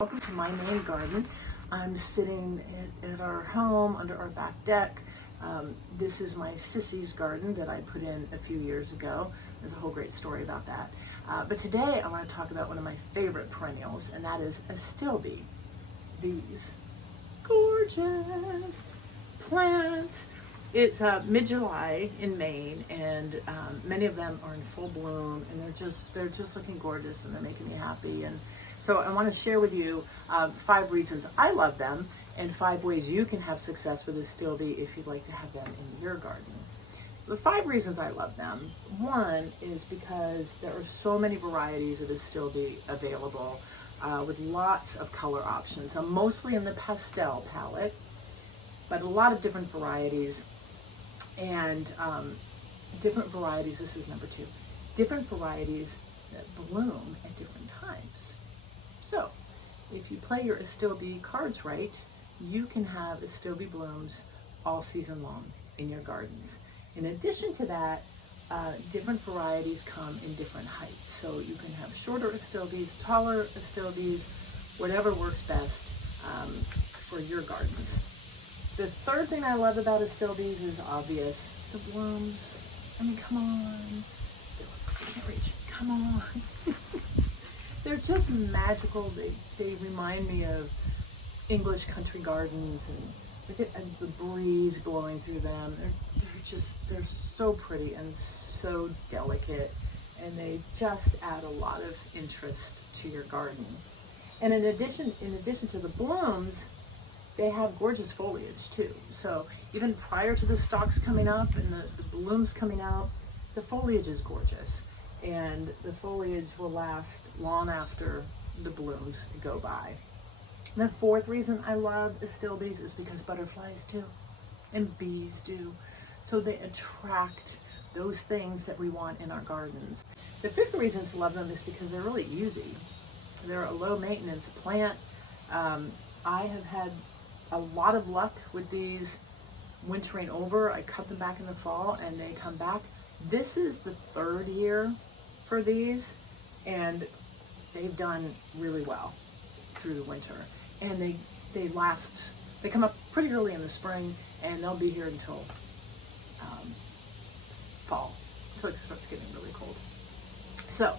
Welcome to my Maine garden. I'm sitting at our home under our back deck. This is my Sissy's garden that I put in a few years ago. There's a whole great story about that. But today I want to talk about one of my favorite perennials, and that is astilbe. These gorgeous plants. It's mid-July in Maine, and many of them are in full bloom, and they're just looking gorgeous, and they're making me happy. And so I want to share with you 5 reasons I love them, and 5 ways you can have success with astilbe if you'd like to have them in your garden. So the 5 reasons I love them: one is because there are so many varieties of astilbe available with lots of color options. I'm mostly in the pastel palette, but a lot of different varieties. And different varieties, this is number 2, different varieties that bloom at different times. So if you play your astilbe cards right, you can have astilbe blooms all season long in your gardens. In addition to that, different varieties come in different heights. So you can have shorter astilbes, taller astilbes, whatever works best for your gardens. The third thing I love about astilbes is obvious. The blooms. I mean, come on. I can't reach. Come on. They're just magical. They remind me of English country gardens, and look at the breeze blowing through them. They're so pretty and so delicate, and they just add a lot of interest to your garden. And in addition to the blooms, they have gorgeous foliage too. So even prior to the stalks coming up and the blooms coming out, the foliage is gorgeous, and the foliage will last long after the blooms go by. And the 4th reason I love astilbes is because butterflies do, and bees do. So they attract those things that we want in our gardens. The 5th reason to love them is because they're really easy. They're a low maintenance plant. I have had a lot of luck with these wintering over. I cut them back in the fall and they come back. This is the 3rd year for these, and they've done really well through the winter. And they come up pretty early in the spring, and they'll be here until fall, until it starts getting really cold. So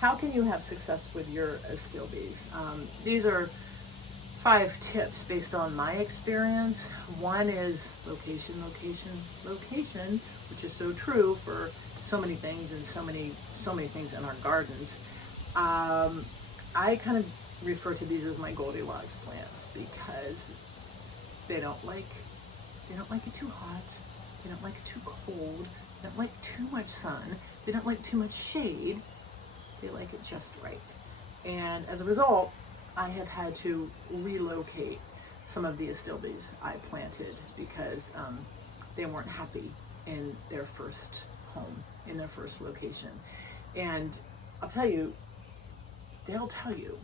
how can you have success with your astilbes? These are 5 tips based on my experience. One is location, location, location, which is so true for so many things and so many things in our gardens. I kind of refer to these as my Goldilocks plants because they don't like it too hot, they don't like it too cold, they don't like too much sun, they don't like too much shade, they like it just right. And as a result, I have had to relocate some of the astilbes I planted because they weren't happy in their first home, in their first location. And I'll tell you, they'll tell you,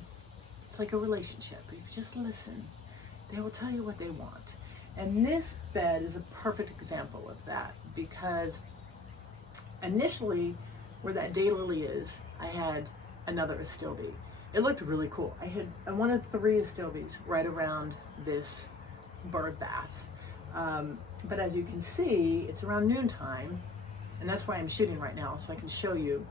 it's like a relationship. If you just listen, they will tell you what they want. And this bed is a perfect example of that, because initially where that daylily is, I had another astilbe. It looked really cool. I wanted 3 astilbes right around this bird bath. But as you can see, it's around noontime, and that's why I'm shooting right now, so I can show you.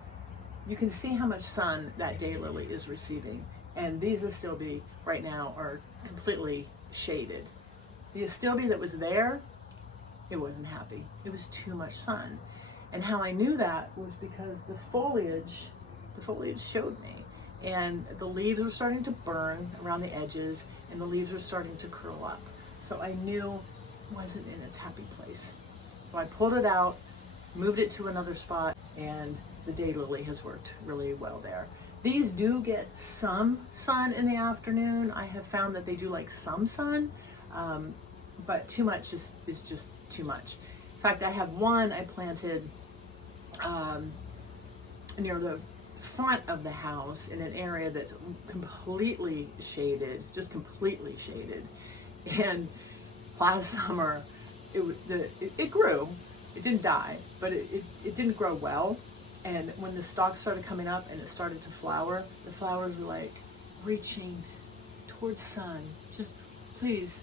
You can see how much sun that daylily is receiving. And these astilbe right now are completely shaded. The astilbe that was there, it wasn't happy. It was too much sun. And how I knew that was because the foliage showed me. And the leaves were starting to burn around the edges, and the leaves were starting to curl up. So I knew it wasn't in its happy place. So I pulled it out, moved it to another spot, and the daylily has worked really well there. These do get some sun in the afternoon. I have found that they do like some sun, but too much is just too much. In fact, I have one I planted near the front of the house in an area that's completely shaded, just completely shaded. And last summer, it grew. It didn't die, but it didn't grow well. And when the stalks started coming up and it started to flower, the flowers were like reaching towards sun. Just please,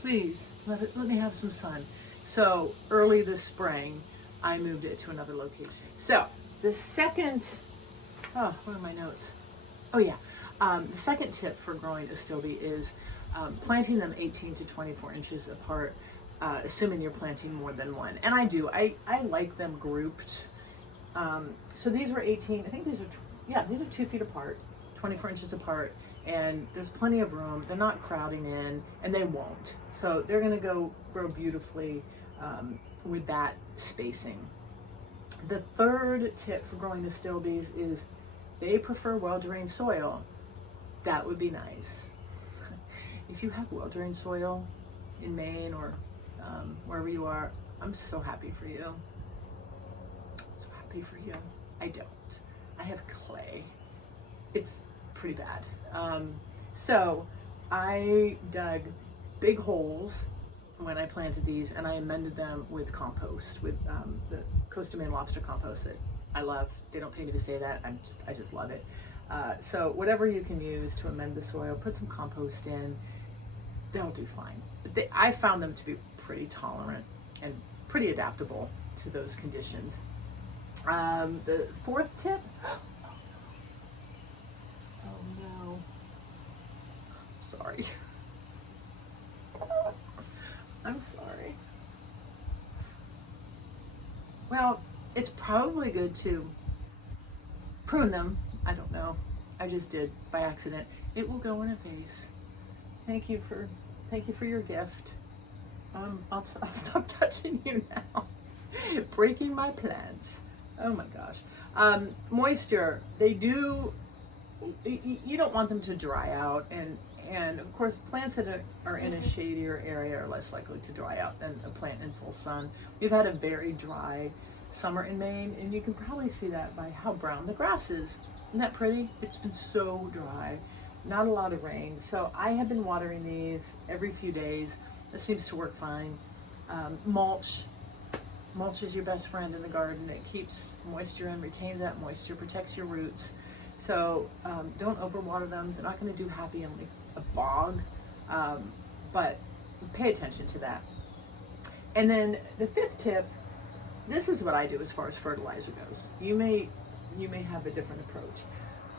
please let me have some sun. So early this spring, I moved it to another location. So the second, oh, what are my notes? Oh yeah, the second tip for growing astilbe is planting them 18 to 24 inches apart, assuming you're planting more than one. And I do, I like them grouped. So these were 18, I think these are, these are 2 feet apart, 24 inches apart, and there's plenty of room. They're not crowding in, and they won't. So they're gonna go grow beautifully with that spacing. The third tip for growing astilbes is they prefer well-drained soil. That would be nice. If you have well-drained soil in Maine or wherever you are, I'm so happy for you. So happy for you. I don't. I have clay. It's pretty bad. So I dug big holes when I planted these, and I amended them with compost, with the Coast of Maine lobster compost that I love. They don't pay me to say that. I just love it. So whatever you can use to amend the soil, put some compost in, they'll do fine. But I found them to be pretty tolerant and pretty adaptable to those conditions. The fourth tip, oh no, sorry. I'm sorry. Well, it's probably good to prune them. I don't know. I just did by accident. It will go in a vase. Thank you for your gift. I'll stop touching you now. Breaking my plants. Oh my gosh. Moisture. They do. You don't want them to dry out, and of course plants that are in a shadier area are less likely to dry out than a plant in full sun. We've had a very dry summer in Maine, and you can probably see that by how brown the grass is. Isn't that pretty? It's been so dry, not a lot of rain. So I have been watering these every few days. It seems to work fine. Mulch is your best friend in the garden. It keeps moisture in, retains that moisture, protects your roots. So don't overwater them. They're not going to do happy in a bog, but pay attention to that. And then the fifth tip, this is what I do as far as fertilizer goes. You may have a different approach.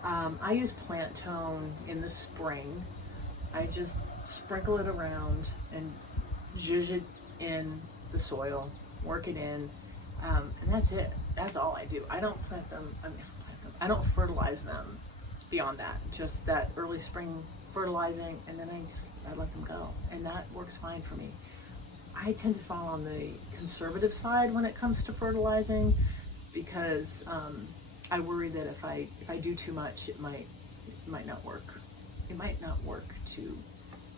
I use plant tone in the spring. I just sprinkle it around and zhuzh it in the soil, work it in, and that's it. That's all I do. I don't plant them. I don't fertilize them beyond that. Just that early spring fertilizing, and then I let them go, and that works fine for me. I tend to fall on the conservative side when it comes to fertilizing, because I worry that if I do too much, it might not work. It might not work to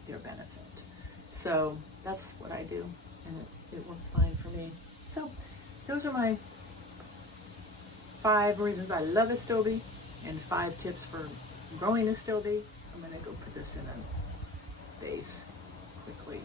their benefit. So that's what I do, and it worked fine for me. So those are my 5 reasons I love astilbe and 5 tips for growing astilbe. I'm gonna go put this in a vase quickly.